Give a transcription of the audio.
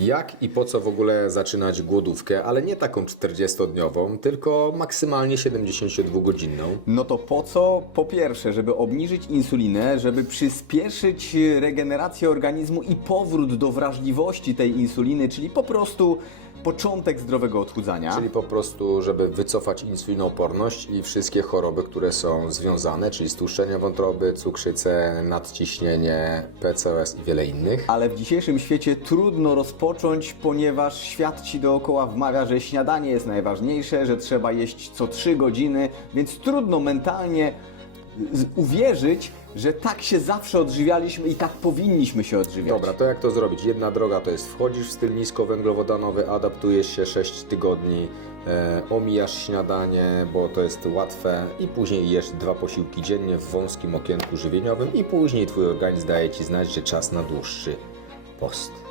Jak i po co w ogóle zaczynać głodówkę, ale nie taką 40-dniową, tylko maksymalnie 72-godzinną? No to po co? Po pierwsze, żeby obniżyć insulinę, żeby przyspieszyć regenerację organizmu i powrót do wrażliwości tej insuliny, czyli po prostu początek zdrowego odchudzania. Czyli po prostu, żeby wycofać insulinooporność i wszystkie choroby, które są związane, czyli stłuszczenie wątroby, cukrzycę, nadciśnienie, PCOS i wiele innych. Ale w dzisiejszym świecie trudno rozpocząć, ponieważ świat ci dookoła wmawia, że śniadanie jest najważniejsze, że trzeba jeść co 3 godziny, więc trudno mentalnie uwierzyć, że tak się zawsze odżywialiśmy i tak powinniśmy się odżywiać. Dobra, to jak to zrobić? Jedna droga to jest wchodzisz w styl niskowęglowodanowy, adaptujesz się 6 tygodni, e, omijasz śniadanie, bo to jest łatwe i później jesz dwa posiłki dziennie w wąskim okienku żywieniowym i później twój organizm daje ci znać, że czas na dłuższy post.